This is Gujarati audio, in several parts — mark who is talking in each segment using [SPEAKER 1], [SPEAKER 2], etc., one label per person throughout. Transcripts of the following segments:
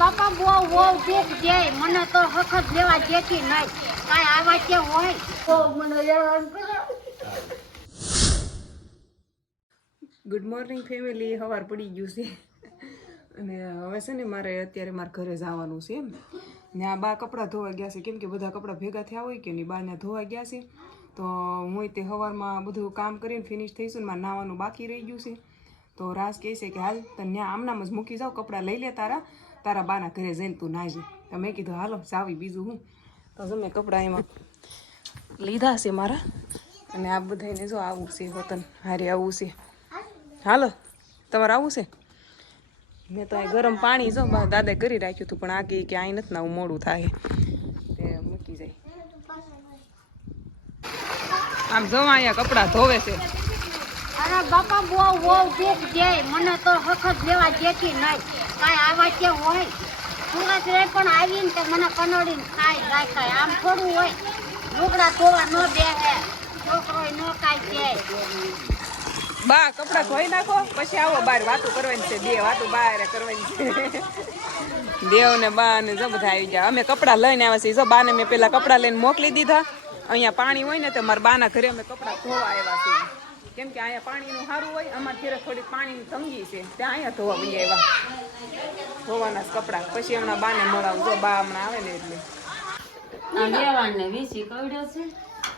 [SPEAKER 1] બાપા બહુ બહુ દુઃખ દે મને તો હખત લેવા દેતી નહીં? કાંઈ આવા કે હોય? તો મને
[SPEAKER 2] ગુડ મોર્નિંગ ફેમિલી સવાર પડી ગયું છે. અને હવે છે ને મારે અત્યારે મારા ઘરે જવાનું છે એમ. ને આ બા કપડાં ધોવા ગયા છે. કેમ કે બધા કપડાં ભેગા થયા હોય કે નહીં? બાને ધોવા ગયા છે. તો હું તે સવારમાં બધું કામ કરીને ફિનિશ થઈશું ને મારે નાવાનું બાકી રહી ગયું છે. તો રાસ કહે છે કે હાલ તને ત્યાં આમનામ જ મૂકી જાઉં કપડાં લઈ લે તારા. તારા બાના ઘરે જઈને તું નાજે તો મેં કીધું, હાલો, સાવી બીજું હું. તો જો મેં કપડાં એમાં લીધા છે મારા. અને આ બધાને જો આવું છે વતન, હારે આવું છે. હાલો, તમારે આવું છે? મેં તો અહીં ગરમ પાણી જો દાદા કરી રાખ્યું હતું, પણ આ કહે કે અહીં નથી આવું મોડું થાય. તે મૂકી જાય. આમ જવા અહીંયા કપડાં ધોવે છે.
[SPEAKER 1] અરે બાપા, બહુ બહુ દુઃખ જાય મને તો હખત લેવા જેથી નહીં કાંઈ આવા કે હોય? સુરત રે પણ આવીને તો મને કનોડીને ખાઈ જાય ખાય આમ થોડું હોય. લુગડા ધોવા ન બેસે છોકરો ન કાંઈ કે.
[SPEAKER 2] બા, કપડાં ધોઈ નાખો. પછી આવો બાર વાતો કરવાની છે. બે વાતો બહાર કરવાની છે. દેવ ને બા ને જો બધા આવી જાય અમે કપડાં લઈને આવ્યા છીએ. જો બા ને મેં પેલા કપડાં લઈને મોકલી દીધા. અહીંયા પાણી હોય ને તો મારા બાના ઘરે અમે કપડાં ધોવા આવ્યા છીએ. કેમ કે અહીંયા પાણીનું સારું હોય અમારા ઘરે થોડીક પાણીની તંગી છે. ત્યાં અહીંયા ધોવા બી આવ્યા ધોવાના કપડાં. પછી હમણાં બાને મળાવું. જો બા હમણાં આવે ને એટલે.
[SPEAKER 3] આ વેવાણ ને વીસી કવડ્યો છે.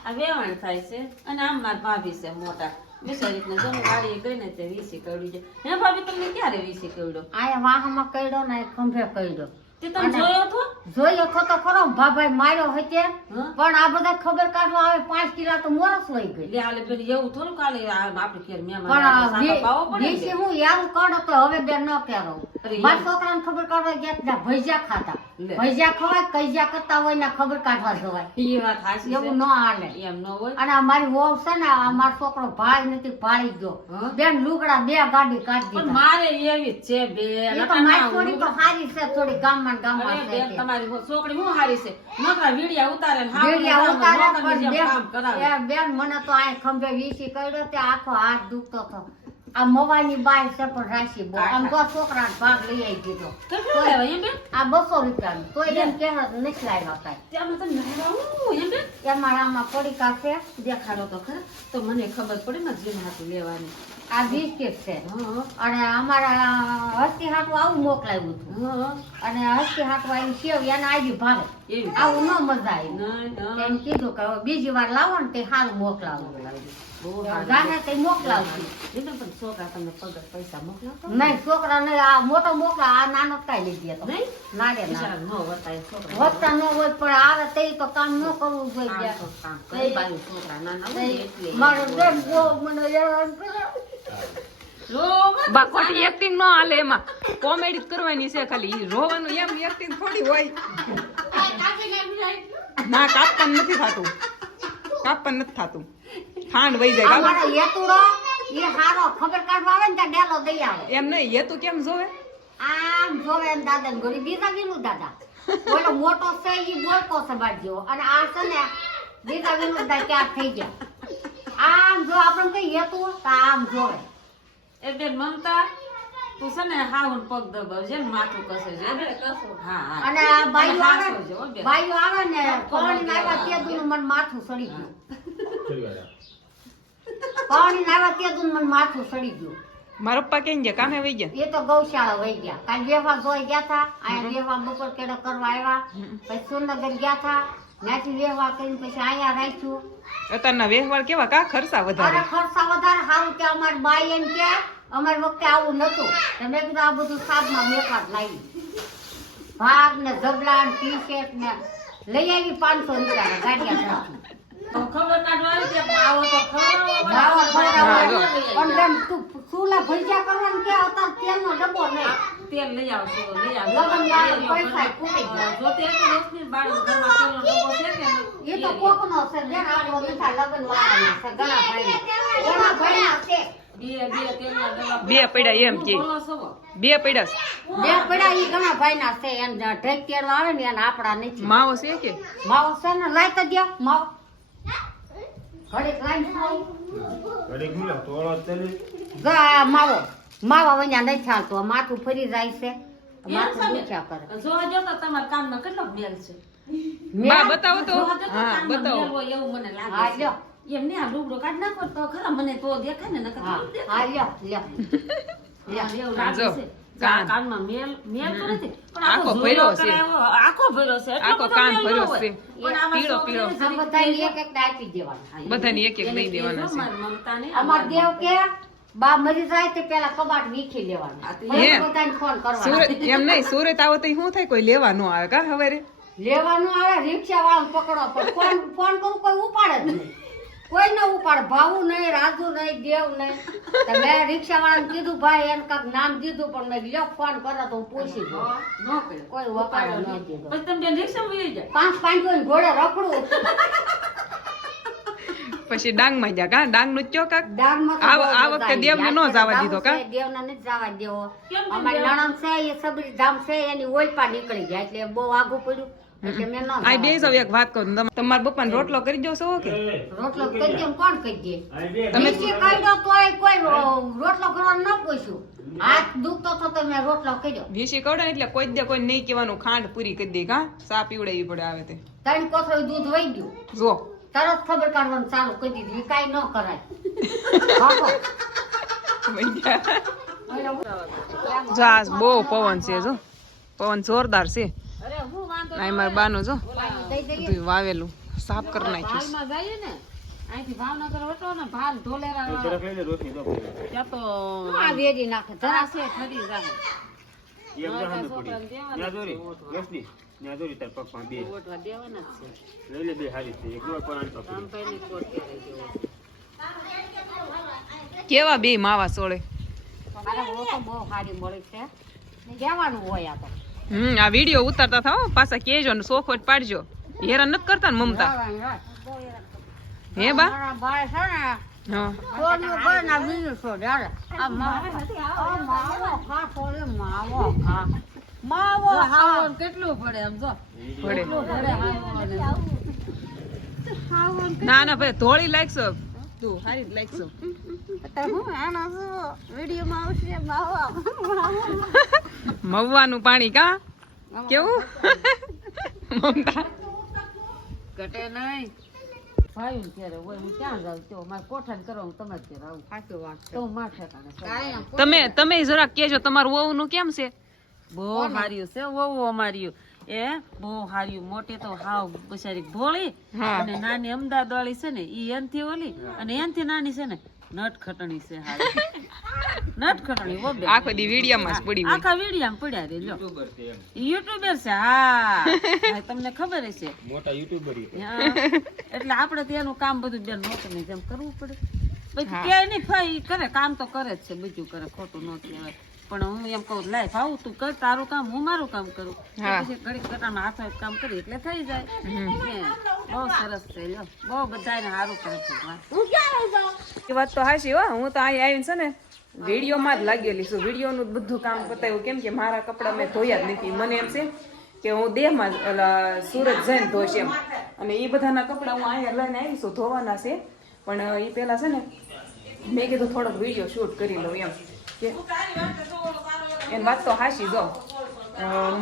[SPEAKER 3] આ વેવાણ થાય છે. અને આમ માર ભાભી છે મોટા. બિચારી રીતના જમી વાડીએ ગઈ ને તે વીસી કવડી છે. હે ભાભી તમને ક્યારે વીસી કવડ્યો?
[SPEAKER 1] આયા વાહમાં કર્યો ને ખંભે કર્યો
[SPEAKER 3] તે તમે જોયો તો
[SPEAKER 1] જોયો ખતો ખરો ભાભાઈ માર્યો હતે પણ આ બધા ખબર કાઢવા આવે પાંચ કિલા તો મોરસ લઈ ગઈ.
[SPEAKER 3] લે હાલે પેલી એવું થોડું કાલે
[SPEAKER 1] પણ. હું યાદ તો હવે બે ન કેરો મારા. છોકરાને ખબર કાઢવા ગયા ત્યાં ભજીયા ખાતા ભજીયા ખવાય કૈજા કરતા હોય ને ખબર કાઢવા જવાય.
[SPEAKER 3] ઈ વાત હાચી
[SPEAKER 1] એવું ન હાલે.
[SPEAKER 3] એમ ન હોય?
[SPEAKER 1] અને અમારી વહુ છે ને આ મારો છોકરો ભાઈ નથી ભાળી ગયો. બેન લુગડા બે ગાડી કાઢી
[SPEAKER 3] પણ મારે એવી જ છે બે
[SPEAKER 1] મારી છોડી તો હારી છે થોડી ગામમાં ગામમાં છે
[SPEAKER 3] તમારી છોકરી હું હારી છે? નકરા વીડિયા ઉતારે ને
[SPEAKER 1] ભેડિયા ઉતારે બેન મને તો આ ખંભે વીસી કર્યો તે આખો હાથ દુખતો હતો. આ મવાની બાય છે પણ રાશી બહુ. આમ તો છોકરા ભાગ લઈ આવી દીધો
[SPEAKER 3] કેટલો લેવા એમ બેન?
[SPEAKER 1] આ બસો રૂપિયાનું. તો એમ કે નથી લાવ્યા કાંઈ.
[SPEAKER 3] ત્યાં તો એમ બેન?
[SPEAKER 1] એમાં આમાં પડીકા છે
[SPEAKER 3] દેખાડો તો ખરા. તો મને ખબર પડે ને જીમ હાથું લેવાની.
[SPEAKER 1] આ બિસ્કિટ છે.
[SPEAKER 3] હં,
[SPEAKER 1] અને અમારા હસ્તી હાથું આવું મોકલાવ્યું હતું.
[SPEAKER 3] હં,
[SPEAKER 1] અને હસ્તી હાથું આવી સેવ એને આવી ભાવે. આવું ન મજા આવી. એમ કીધું કે બીજી વાર લાવો ને તે સારું મોકલાવું. ગાને તે મોકલાવતી
[SPEAKER 3] એટલે પણ છોકરા તમને પગાર પૈસા મોકલાવતો
[SPEAKER 1] નહીં છોકરા આ મોટો મોકલા આ નાનો કઈ લઈ ગયા
[SPEAKER 3] નહીં?
[SPEAKER 1] ના ના
[SPEAKER 3] ન વતાય છોકરા
[SPEAKER 1] વધતા ન હોય પણ આવે તે તો કામ ન કરવું જોઈએ.
[SPEAKER 3] કામ કરે. બાયું છોકરા નાના હોય એટલે.
[SPEAKER 1] મારો જેમ બહુ મને હેરાન
[SPEAKER 2] બા ખોટી એક્ટિંગ ન હાલે એમાં. કોમેડી કરવાની છે ખાલી. રોવાનું એમ એક્ટિંગ થોડી હોય. ના કાપ પણ નથી થતું. પણ નથી થતું. ખાંડ વહી જાય
[SPEAKER 1] અમારો યેતુડો એ હારો ખબર કાઢવા આવે ને ત્યાં ડેલો દઈ આવે.
[SPEAKER 2] એમ નહીં એ તું કેમ જોવે?
[SPEAKER 1] આમ જોવે એમ દાદા ને ઘડી. બીજા વિનુ દાદા? ઓલો મોટો છે ઈ બોલતો છે બાજ્યો. અને આ છે ને બીજા ગીનું દા ક્યાં થઈ ગયા. આમ જો આપણે કઈ હેતુ તો આમ જોવે.
[SPEAKER 3] એટલે મમતા તું છે ને હાવન પગ દબાવજે ને માથું કસે છે. હા હા.
[SPEAKER 1] અને આ બાઈઓ આવે
[SPEAKER 3] હાંસવજો, હો બેન.
[SPEAKER 1] બાઈઓ આવે ને પાણી આવ્યા તે દુનું મને માથું સડી ગયું. પાણી આવ્યા તે દુનું મને માથું સડી ગયું.
[SPEAKER 2] મારા પપ્પા કેમ ગયા? કામે વહી ગયા?
[SPEAKER 1] એ તો ગૌશાળા વહી ગયા. કાલ વ્યવહાર જોઈ ગયા હતા અહીંયા વ્યવહાર બપોર કેડો કરવા આવ્યા. પછી સુરનગર ગયા હતા ત્યાંથી વ્યવહાર કરીને પછી અહીંયા રાખ્યું.
[SPEAKER 2] અત્યારના વ્યવહાર કેવા? કા ખર્ચા વધારે?
[SPEAKER 1] ખર્ચા વધારે. સારું કે અમારી બાઈ એમ કે અમારી વખતે આવું નતું તો મેં કીધું આ બધું સાપમાં મેકઅપ લાવી. ભાગ ને ઝબલા ને ટી શર્ટ ને લઈ આવી પાંચસો રૂપિયા ગાડિયા લગન વાળા ઘણા ભાઈ છે.
[SPEAKER 3] બે
[SPEAKER 2] પડ્યા એમ કે. બે પડ્યા
[SPEAKER 1] બે પડ્યા ઈ ઘણા ભાઈના છે. એમ ઢેક તેડવા આવે ને એને આપડા નથી.
[SPEAKER 2] માવો છે કે?
[SPEAKER 1] માવો છે ને લાઈ તો દે માવો. ઘડીક લાઈ.
[SPEAKER 4] ઘડીક મિલો તોળો તરી
[SPEAKER 1] ગા માવો. માવા વણ્યા નથી ચાલતો. માથું ફરી જાય છે. માથું દુખ્યા કરે.
[SPEAKER 3] જો જો તો તમારા કાનમાં કેટલો બેલ છે?
[SPEAKER 2] બતાવો તો. હા બતાવો.
[SPEAKER 3] એવું મને લાગે
[SPEAKER 1] લ્યો.
[SPEAKER 3] છે એમ ને આ લુગડો કાઢ નાખો તો ખરા મને તો દેખાય ને નકર
[SPEAKER 1] હા. હા લ્યો લ્યો.
[SPEAKER 3] લ્યો. એવું
[SPEAKER 2] હા,
[SPEAKER 3] લાગે
[SPEAKER 2] જો.
[SPEAKER 3] છે
[SPEAKER 2] કાન.
[SPEAKER 3] કાનમાં મેલ મેલ તો નથી પણ
[SPEAKER 2] આખો
[SPEAKER 3] આખો
[SPEAKER 2] ભર્યો છે.
[SPEAKER 3] આખો ભર્યો છે.
[SPEAKER 2] આખો કાન ભર્યો છે. પીળો, પીળો.
[SPEAKER 1] બધાને એક એક આપી દેવાનું.
[SPEAKER 2] બધાને એક એક દઈ દેવાના છે.
[SPEAKER 3] મમતાને.
[SPEAKER 1] અમાર દેવ કે બા મરી જાય તો પેલા કબાટ વીખી લેવાનું. ફોન કરવાનો.
[SPEAKER 2] એમ નહીં સુરત આવો તો શું થાય? કોઈ લેવા ન આવે કા હવે
[SPEAKER 1] લેવાનું આવે રિક્ષા વાળા પકડો પણ ફોન ફોન કરું કોઈ ઉપાડે જ નહીં. કોઈ ન ઉપાડે ભાવું નહીં રાજુ નહીં દેવ નહીં. તો મેં રિક્ષા વાળાને કીધું ભાઈ એને કાંક નામ દીધું પણ મેં લ્યો ફોન કરો તો હું પૂછી દઉં
[SPEAKER 3] ન.
[SPEAKER 1] કોઈ વપાડે ન દીધો.
[SPEAKER 3] પછી તમે રિક્ષામાં જાય
[SPEAKER 1] પાંચ પાંચ ઘોડે રખડું.
[SPEAKER 2] પછી ડાંગમાં જા કા? ડાંગનું ચો કાક?
[SPEAKER 1] ડાંગમાં તો
[SPEAKER 2] આ- વખતે
[SPEAKER 1] દેવ
[SPEAKER 2] ને
[SPEAKER 1] નો
[SPEAKER 2] જવા દીધો કા?
[SPEAKER 1] છે, દેવને નથી જવા દેવો. અમારી નણંદ છે એ સબરી ધામ છે એની ઓલપા નીકળી ગયા એટલે બહુ આગું પડ્યું. મેં ન
[SPEAKER 2] આ બે સૌ એક વાત કરું તમ- તમારા રોટલો કરી દો છો કે?
[SPEAKER 1] રોટલો કરી દે કોણ કરી દે?
[SPEAKER 2] તમે
[SPEAKER 1] જે કરી દો તોય કોઈ રોટલો કરવાનું ન પૂછ્યું. હાથ દુખતો તો તમે રોટલો કર્યો
[SPEAKER 2] વીસી કવડે એટલે કોઈ દે કોઈ નહીં કહેવાનું ખાંડ પૂરી કરી દે કા સા પીવડાવી પડે આવે તે.
[SPEAKER 1] ત્રણ કોથળી દૂધ વહી ગયું.
[SPEAKER 2] જો
[SPEAKER 1] તરત ખબર કાઢવાનું ચાલુ કરી દીધું. કાઈ ન કરાય.
[SPEAKER 2] જો આ બહુ પવન છે જો. પવન જોરદાર છે. મારા બાનું જો. બધું વાવેલું. સાફ કરી નાખ્યું
[SPEAKER 3] હાલમાં જઈએ ને અહીંથી ભાવનગર વટો ને ભાલ ઢોલેરા ત્યાં તો
[SPEAKER 1] આ વેરી નાખે?
[SPEAKER 3] છે દેવાના જ છે. છે. પહેલી કોટ કરે જેવો.
[SPEAKER 2] કેવા બે માવા સોળે?
[SPEAKER 1] મારે બહુ તો બહુ સારી મળે છે. જવાનું હોય આ તો?
[SPEAKER 2] હમ આ વીડિયો ઉતારતા થાવ પાછા કેજો ને સોખવટ પાડજો. હેરાન નથી કરતા ને મમતા? હે બા?
[SPEAKER 1] ના. ના
[SPEAKER 2] ના ભાઈ ધોળી લાગશો તું સારી લાગશો
[SPEAKER 1] હું આના વિડીયોમાં આવશે માવો.
[SPEAKER 2] મવવાનું પાણી કા? કેવું? મમતા?
[SPEAKER 3] ઘટે નહીં. ભાઈ ને હોય હું ક્યાં જાઉં? તો મારે કોઠાને કરવા હું તમારે ઘેર આવું.
[SPEAKER 1] સાચી વાત
[SPEAKER 3] તો માર ઠેકાણે જાઉં.
[SPEAKER 1] કાંઈ ના.
[SPEAKER 2] તમે તમે જરાક કેજો તમારું વહુ નું કેમ છે?
[SPEAKER 3] બહુ હાર્યું છે વહુ અમાર્યું. એ બહુ હાર્યું. મોટી તો હાવ બિચારી ભોળી અને નાની અમદાવાદ વાળી છે ને ઈ એનથી ઓલી અને એનથી નાની છે ને નટ ખટણી છે હારી નટ વો બે.
[SPEAKER 2] આખો દી વિડીયામાં જ પડી હોય.
[SPEAKER 3] આખા વિડિયામાં પડ્યા રે જો. યુટ્યુબર છે હા. હા, તમને ખબર હશે? હા. એટલે આપણે તો એનું કામ બધું બેન નોકરની જેમ કરવું પડે. પછી ક્યાંય નહીં ફાઈ કરે કામ તો કરે જ છે બીજું કરે ખોટું ન કહેવાય. પણ હું એમ કહું લાઈફ આવું તું કર તારું કામ હું મારું કામ કરું.
[SPEAKER 2] હા.
[SPEAKER 3] પછી ઘડીક ઘટામાં હાથો કામ કરી એટલે થઈ જાય. એમ. બહુ સરસ છે લ્યો. બહુ બધાને સારું કરે છે.
[SPEAKER 2] એ વાત તો હાચી હો. હું તો અહીં આવીને છે ને વિડીયોમાં જ લાગેલી છું. વિડીયોનું જ બધું કામ પતાવ્યું કેમ કે મારા કપડાં મેં ધોયા જ નથી. મને એમ છે કે હું દેહમાં સુરત જઈને ધોઈશ એમ. અને એ બધાના કપડાં હું અહીંયા લઈને આવી છું ધોવાના છે. પણ એ પહેલાં છે ને મેં કીધું થોડોક વીડિયો શૂટ કરી લઉં એમ. કે એની વાત તો હાશી જો.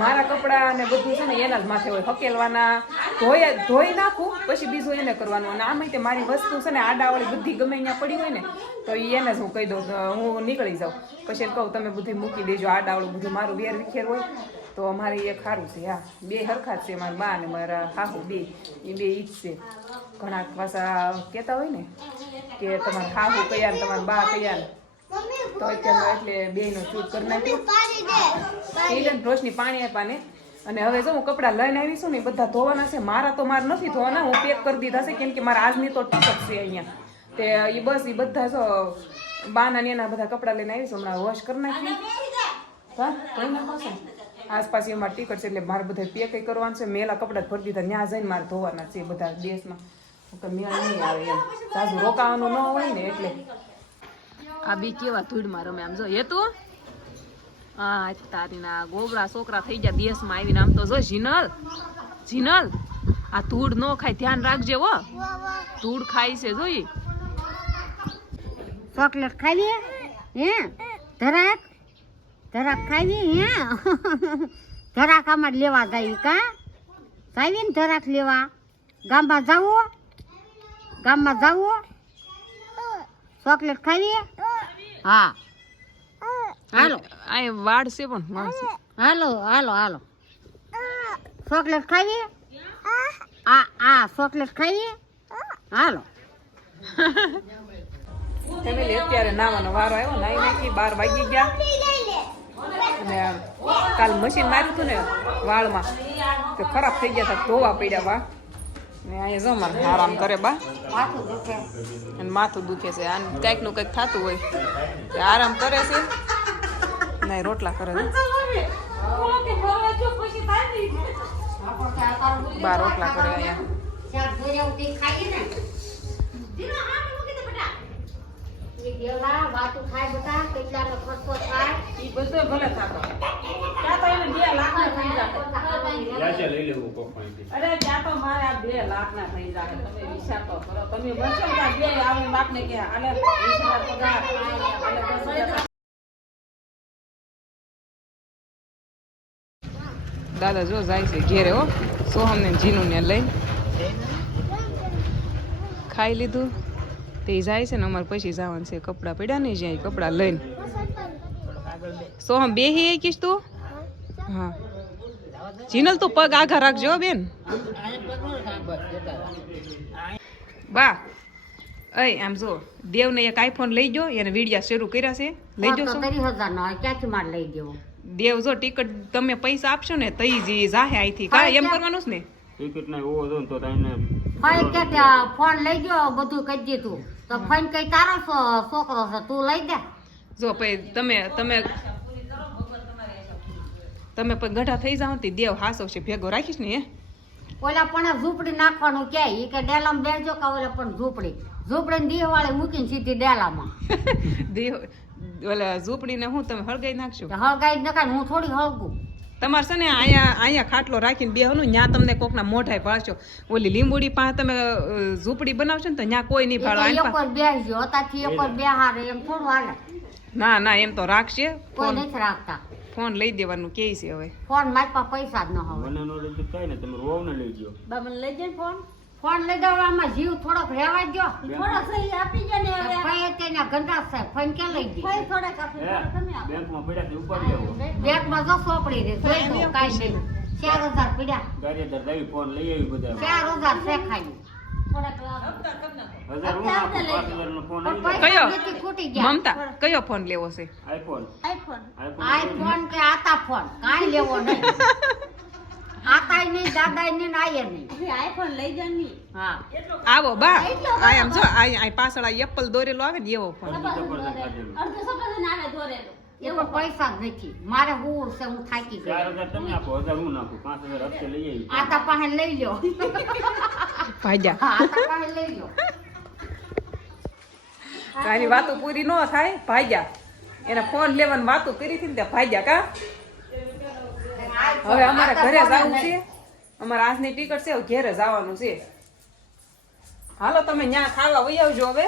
[SPEAKER 2] મારા કપડાં ને બધું છે ને એના જ માથે હોય હકેલવાના. ધોઈ ધોઈ નાખું પછી બીજું એને કરવાનું. અને આમાં તે મારી વસ્તુ છે ને આડાવાળી બધી ગમે અહીંયા પડી હોય ને તો એને જ હું કહી દઉં હું નીકળી જાઉં. પછી એને કહું તમે બધું મૂકી દેજો આડાવાળું બધું મારું વેર વિખેર હોય. તો મારે એ ખારું છે હા. બે હરખા જ છે મારા બા અને મારા હાહુ બે. એ બે ઈ જ છે. ઘણા પાછા કહેતા હોય ને કે તમારા હાહુ કયા ને તમારા બા કયા ને. તો એટલે બેયનો શૂટ કરી નાખ્યું. રોશની પાણી આપાને અને હવે જો હું કપડાં લઈને આવી છું ને બધા ધોવાના છે. મારા તો મારા નથી ધોવાના હું પેક કરી દીધા છે. કેમ કે મારા આજની તો ટીકટ છે અહીંયા. તે એ બસ એ બધા જો બાના ને એના બધા કપડાં લઈને આવી છું. હમણાં વોશ કરી નાખી. હા કોઈ નાખો આસપાસ એમાં ટિકટ છે એટલે મારે બધા પેક કરવાનું છે. મેલા કપડાં ભરી દીધા. ત્યાં જઈને મારે ધોવાના છે બધા દેશમાં. કે મેળ નહીં આવે એમ. તાજુ રોકાવાનું ન હોય ને એટલે. આ બી કેવા ધૂળમાં રમે આમ જો. એ તું? હા તારી ના ગોબરા છોકરા થઈ ગયા દેશમાં આવીને આમ તો જો જીનલ જીનલ આ ધૂળ નો ખાય, ધ્યાન રાખજે હો. ધૂળ ખાય છે જોઈ
[SPEAKER 1] ચોકલેટ લે હે? ધરાક ધરાક ખાવી હે? ધરાક આમાં લેવા જાય કા? જાવી ને ધરાક લેવા. ગામમાં જાવું. ગામમાં જાવું. ચોકલેટ ખાવી હા. હાલો.
[SPEAKER 2] આ વાળ છે પણ વાળ છે.
[SPEAKER 1] હાલો હાલો હાલો. ચોકલેટ ખાઈએ? આ આ ચોકલેટ ખાઈએ? હાલો.
[SPEAKER 2] ફેમિલી અત્યારે નાવાનો વારો આવ્યો નાઈ નાખી બાર વાગી ગયા. અને કાલ મશીન માર્યું હતું ને વાળમાં તો ખરાબ થઈ ગયા હતા ધોવા પડ્યા બા. ને અહીંયા જો મારે આરામ કરે બા.
[SPEAKER 1] માથું દુખે
[SPEAKER 2] અને માથું દુખે છે. આને કંઈકનું કંઈક થતું હોય. તો આરામ કરે છે. નહીં રોટલા કરે છે. બાર રોટલા કરે અહીંયા.
[SPEAKER 1] ને ખર્ચો થાય.
[SPEAKER 3] બધો ભલે થતો ત્યાં તો એને બે લાખના થઈ જાય અરે ત્યાં તો મારે આ બે થઈ જાય. તમે વિચાર તો કરો. તમે બસો બે આવે બાપને કે આલે વીસ હજાર પગાર આલે દસ હજાર
[SPEAKER 2] દાદા જો જાય છે ઘેરે હો. સોહમ ને જીનું ને લઈ. ખાઈ લીધું. તે જાય છે ને અમારે પછી જવાનું છે. કપડાં પડ્યા ને જ્યાં કપડાં લઈને. સોહમ બેહી આઈ કીશ તું? હા. જીનલ તું પગ આઘા રાખજો બેન. બા અય આમ જો દેવને એક આઈફોન લઈ ગયો એને વિડિયા શરૂ કર્યા છે. લઈ
[SPEAKER 1] હજાર નો ક્યાંથી માર લઈ ગયો?
[SPEAKER 2] દેવ જો ટિકિટ તમે પૈસા આપશો ને તઈ જી જાહે આઈથી. કા એમ કરવાનું છે ને?
[SPEAKER 4] ટિકિટ ના હોવો જો તો તાઈને
[SPEAKER 1] ફઈ કે ફોન લઈ ગયો બધું કહી દીધું તો. ફઈન કઈ તારો છોકરો છે તું લઈ દે.
[SPEAKER 2] જો પછી તમે તમે તમે પણ ગઢા થઈ જાઓ ને તે દેવ હાસો છે ભેગો રાખીશ ને
[SPEAKER 1] ઓલા પણ ઝૂંપડી નાખવાનું કે એ કે ડેલામાં બેસજો કે ઓલા પણ ઝૂંપડી. ઝૂંપડી દેહ વાળે મૂકીને સીધી ડેલામાં.
[SPEAKER 2] દેહ ઓલા ઝૂંપડીને હું તમે હળગાઈ નાખશો?
[SPEAKER 1] હળગાઈ નખાય હું થોડી હળગું.
[SPEAKER 2] તમારે છે ને અહીંયા અહીંયા ખાટલો રાખીને બેહવાનું ત્યાં તમને કોકના મોઢાય ભાળશો. ઓલી લીંબુડી પાસે તમે ઝૂંપડી બનાવશો ને તો ત્યાં કોઈ નહીં આની
[SPEAKER 1] એક
[SPEAKER 2] પાસે-
[SPEAKER 1] બેસજો અત્યારથી એક વાર બેહારે એમ થોડું હાલે.
[SPEAKER 2] ના ના એમ તો રાખશે
[SPEAKER 1] કોઈ નથી રાખતા.
[SPEAKER 2] ફોન લઈ દેવાનું કે છે હવે?
[SPEAKER 1] ફોન મારી પાસે પૈસા જ ન હોય.
[SPEAKER 4] મને નો લઈ કઈ ને તમે રોવ ને લઈ ગયો
[SPEAKER 3] બા મને લઈ જાય ફોન?
[SPEAKER 1] ફોન લઈ દેવામાં જીવ થોડોક રહેવા દો.
[SPEAKER 3] થોડા સહી આપી દે ને હવે.
[SPEAKER 1] ફઈ તેના ગંડા છે ફોન કે લઈ દે
[SPEAKER 3] ફઈ થોડાક આપી
[SPEAKER 4] હે બેંકમાં પડ્યા છે ઉપાડી આવો.
[SPEAKER 1] બેગમાં જો સોપડી દે તો કાઈ નહીં. ચાર હજાર
[SPEAKER 4] ગાડી દર ફોન લઈ આવી બધા
[SPEAKER 1] ચાર હજાર છે ખાલી
[SPEAKER 2] કયો? મમતા કયો ફોન લેવો છે?
[SPEAKER 4] આઈફોન.
[SPEAKER 3] આઈફોન.
[SPEAKER 4] આઈફોન
[SPEAKER 1] આઈફોન કે આતા ફોન. કાંઈ લેવો નહીં. આતાય નહીં દાદાય નહીં ને આયે નહીં.
[SPEAKER 3] આઈફોન લઈ જાય
[SPEAKER 1] હા.
[SPEAKER 2] આવો બા. આ આમ જો આ પાછળ આ એપલ દોરેલો આવે ને એવો ફોન
[SPEAKER 3] અડધો સફરજન આવે દોરેલું.
[SPEAKER 1] એ પણ પૈસા જ નથી. મારે હું છે હું થાકી
[SPEAKER 4] ચાર
[SPEAKER 1] ગઈ
[SPEAKER 4] હજાર તમે આપો હજાર હું નાખું પાંચ હજાર હપ્તે લઈ આવી
[SPEAKER 1] આતા પાસે લઈ લ્યો.
[SPEAKER 2] ભાજા
[SPEAKER 1] આતા પાસે લઈ લ્યો.
[SPEAKER 2] તારી વાતો પૂરી ન થાય ભાગ્યા એને ફોન લેવાની વાતો કરી હતી ને ત્યાં ભાગ્યા કા? હવે અમારે ઘરે જવું છે. અમારે આજની ટિકિટ છે ઘેરે જવાનું છે. હાલો તમે ન્યા ખાવા વહી આવજો હવે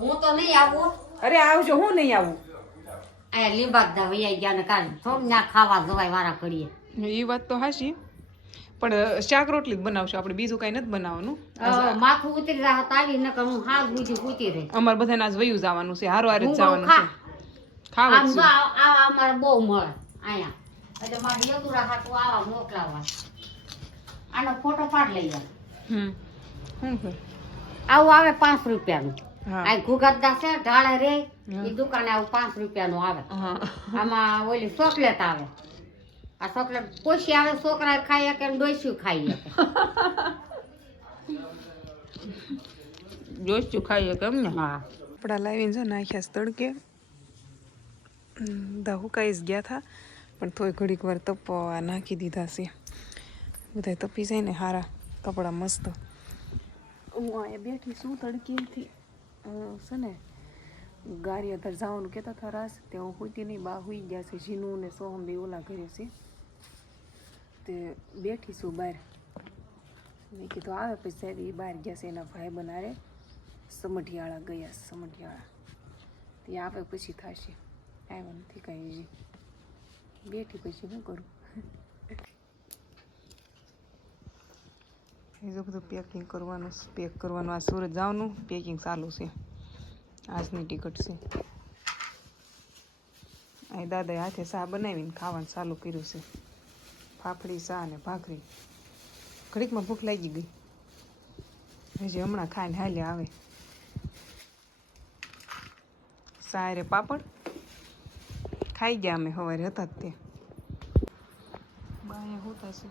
[SPEAKER 1] હું તો નહીં આવું.
[SPEAKER 2] અરે આવજો હું નહીં આવું?
[SPEAKER 1] અહીંયા લીંબાગદા વૈયા ગયા ને કાલ ખાવા જવાય વારા કરીએ
[SPEAKER 2] એ વાત તો હાશી પણ શાક રોટલી જ બનાવશું આપણે બીજું કઈ નથી બનાવવાનું.
[SPEAKER 1] માથું ઉતરી રહ્યા તો નકર હું હાથ બુધી ઉતરી રહી.
[SPEAKER 2] અમારે બધાને આજ વયું જવાનું છે હારો હારે જવાનું છે. ખાવા
[SPEAKER 1] આમ
[SPEAKER 2] છે.
[SPEAKER 1] આ આ અમારે બહુ મળે અહીંયા. એટલે મારે યદુરા હાટું આવા મોકલાવા. આનો ફોટો પાડ લઈ જાય
[SPEAKER 2] હમ.
[SPEAKER 1] આવું આવે પાંચ રૂપિયાનું. આ ઘુગતદા છે ઢાળે રે એ દુકાને આવું પાંચ રૂપિયાનું આવે. આમાં ઓલી ચોકલેટ આવે. આ ચોકલેટ પોસી આવે છોકરા ખાઈ કે ડોસ્યું ખાઈ
[SPEAKER 2] ડોસ્યું ખાઈએ કેમ ને?
[SPEAKER 1] હા.
[SPEAKER 2] કપડા લાવીને છે નાખ્યા તડકે. દા હુકાઈ જ ગયા હતા પણ થોડી ઘડીક વાર તપવા નાખી દીધા છે. બધા તપી જાય ને હારા કપડા મસ્ત. હું અહીંયા બેઠી શું તડકેથી. છે ને ગારી અધર જવાનું કહેતા હતા રાસ, તે હું હોતી નહીં, બા હોઈ ગયા છે, જીનું ને સોહમ બે ઓલા ઘરે છે. તે બેઠી છું બહાર. મેં કીધું, આવે પછી સાહેબ એ બહાર ગયા છે, એના ભાઈ બનારે સમઢિયાળા ગયા સમઢિયાળા. તે આવે પછી થશે. આવ્યા નથી કાંઈ બેઠી પછી શું કરું એ જો બધું પેકિંગ કરવાનું પેક કરવાનું આ સુરત જવાનું. પેકિંગ ચાલુ છે. આજની ટિકિટ છે. અહીં દાદાએ હાથે શા બનાવીને ખાવાનું ચાલુ કર્યું છે. ફાફડી ચા અને ભાખરી. ઘડીકમાં ભૂખ લાગી ગઈ. હજી હમણાં ખાઈને હાલ્યા આવે. સારે પાપડ. ખાઈ ગયા અમે સવારે હતા જ તે. બાય હોતા છે.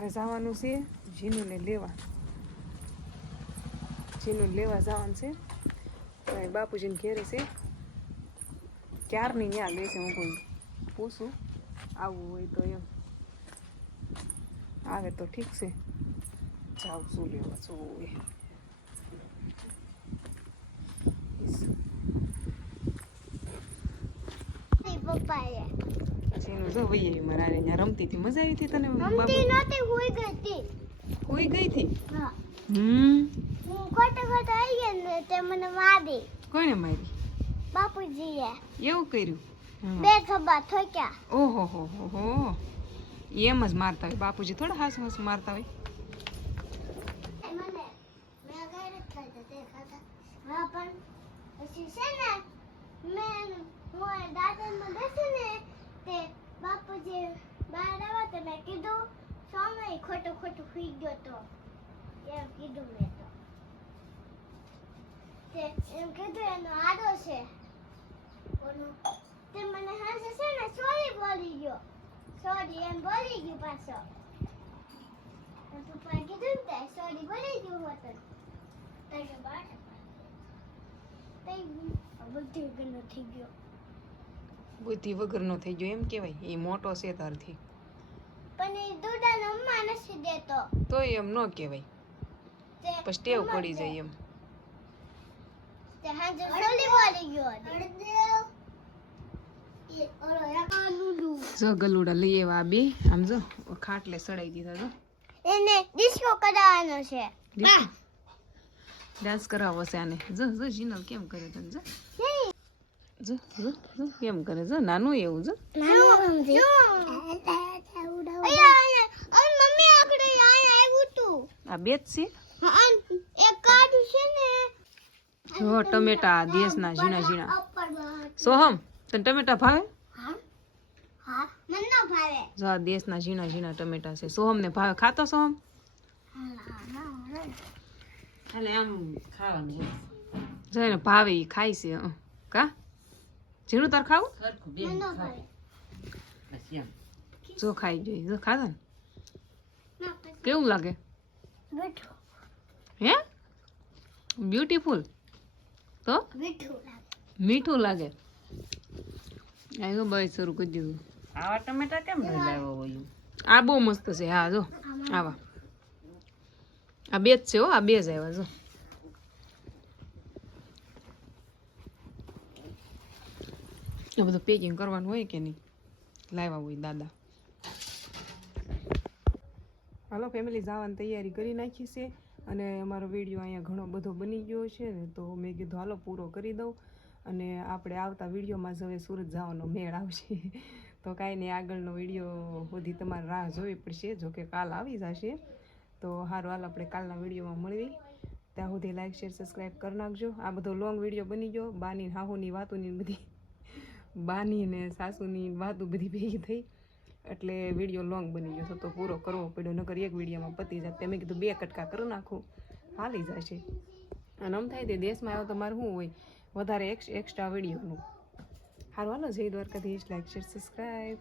[SPEAKER 2] મારે જવાનું છે, જીનુને લેવા. જીનું લેવા જવાનું છે. બાપુજીને ઘેરે છે. ક્યારની ત્યાં છે હું કોઈ પૂછું? આવવું હોય તો એમ. આવે તો ઠીક છે. જાઉં શું લેવા શું એ
[SPEAKER 5] પપ્પાએ.
[SPEAKER 2] જીનું જો વહી એવી મારા. ત્યાં રમતી હતી. મજા આવી હતી તને? રમતી
[SPEAKER 5] નહોતી હોઈ ગઈ હતી.
[SPEAKER 2] હોઈ ગઈ હતી?
[SPEAKER 5] હા.
[SPEAKER 2] હમ.
[SPEAKER 5] હું ખોટે ખોટે આવી ગઈ ને તે મને મારી.
[SPEAKER 2] કોને મારી?
[SPEAKER 5] બાપુજીએ.
[SPEAKER 2] એવું કર્યું?
[SPEAKER 5] બે ખબા ઠોક્યા.
[SPEAKER 2] ઓહો હો હો હો. એમ જ મારતા હોય. બાપુજી થોડા હાસ હાસ મારતા હોય.
[SPEAKER 5] પણ પછી છે ને મેં હું દાદરમાં બેસી ને તે બાપુજી બહાર આવ્યા તો મેં કીધું સોમે ખોટું ખોટું સુઈ ગયો તો. એમ કીધું મેં તો. તે એમ કીધું, એનો આડો છે. તે મને હાસે છે ને, સોરી બોલી ગયો. સોરી એમ બોલી ગયું પાછો. પપ્પાએ કીધું ને તે સોરી બોલી ગયું હતું કે બાર તઈ બધું વગરનો થઈ ગયો.
[SPEAKER 2] બુદ્ધિ વગરનો થઈ ગયો એમ કહેવાય. એ મોટો છે તારથી.
[SPEAKER 5] પણ એ દૂડા નમવા નથી દેતો.
[SPEAKER 2] તો એમ ન કહેવાય. પછી ટેવ પડી જાય એમ. જો ગલુડા લઈ આવ્યા બે. આમ જો ખાટલે સડાઈ દીધા જો.
[SPEAKER 5] એને ડિસ્કો કરાવવાનો છે.
[SPEAKER 2] ડાન્સ કરાવો છે આને. જો જો જીનલ કેમ કરે તને જો. જો જો જો. કેમ કરે જો નાનું એવું જો.
[SPEAKER 5] મમ્મી આગળ આવ્યું તું.
[SPEAKER 2] આ બે જ છે?
[SPEAKER 5] એક કાઢું છે ને.
[SPEAKER 2] જો ટમેટા દેશના ઝીણા ઝીણા. સોહમ તને ટમેટા ભાવે?
[SPEAKER 5] હા હા મને ન ભાવે.
[SPEAKER 2] જો દેશના ઝીણા ઝીણા ટમેટા છે. સોહમને ભાવે. ખાતો સોહમ?
[SPEAKER 3] એટલે આમ ખાવાનું.
[SPEAKER 2] જો એને ભાવે એ ખાય છે હં. કા? ઝીણું તાર ખાવું?
[SPEAKER 3] બસ.
[SPEAKER 2] જો ખાઈ જોઈએ જો ખાધો ને. કેવું લાગે? હે? બ્યુટીફુલ તો?
[SPEAKER 5] મીઠું લાગે.
[SPEAKER 2] મીઠું લાગે. આવ્યો બાય શરૂ કરી દીધું.
[SPEAKER 3] આવા ટમેટા કેમ ન લાવ્યો હોય
[SPEAKER 2] આ બહુ મસ્ત છે હા જો. આવા. આ બે જ છે હો આ બે જ આવ્યા જો. આ બધું પેકિંગ કરવાનું હોય કે નહીં? લાવ્યા હોય દાદા. હાલો ફેમિલી જવાની તૈયારી કરી નાખી છે અને અમારો વીડિયો અહીંયા ઘણો બધો બની ગયો છે ને તો મેં કીધું, હાલો, પૂરો કરી દઉં. અને આપણે આવતા વિડીયોમાં જ હવે સુરત જવાનો મેળ આવશે. તો કાંઈ નહીં, આગળનો વીડિયો સુધી તમારે રાહ જોવી પડશે, જોકે કાલ આવી જશે. તો સારું, હાલ, આપણે કાલના વિડીયોમાં મળવી ત્યાં સુધી લાઈક શેર સબસ્ક્રાઈબ કરી નાખજો. આ બધો લોંગ વીડિયો બની ગયો, બાની, હાહુની વાતોની બધી. બાની ને સાસુની વાતું બધી ભેગી થઈ એટલે વીડિયો લોંગ બની ગયો તો પૂરો કરવો પડ્યો, નકર એક વિડીયોમાં પતી જાય મેં કીધું, બે કટકા કરી નાખું, હાલી જશે. અને આમ થાય તે દેશમાં આવ્યો તો મારે શું હોય? વધારે એક્સ્ટ્રા વિડીયોનું. સારું, હાલો, જય દ્વારકાધીશ. Like share subscribe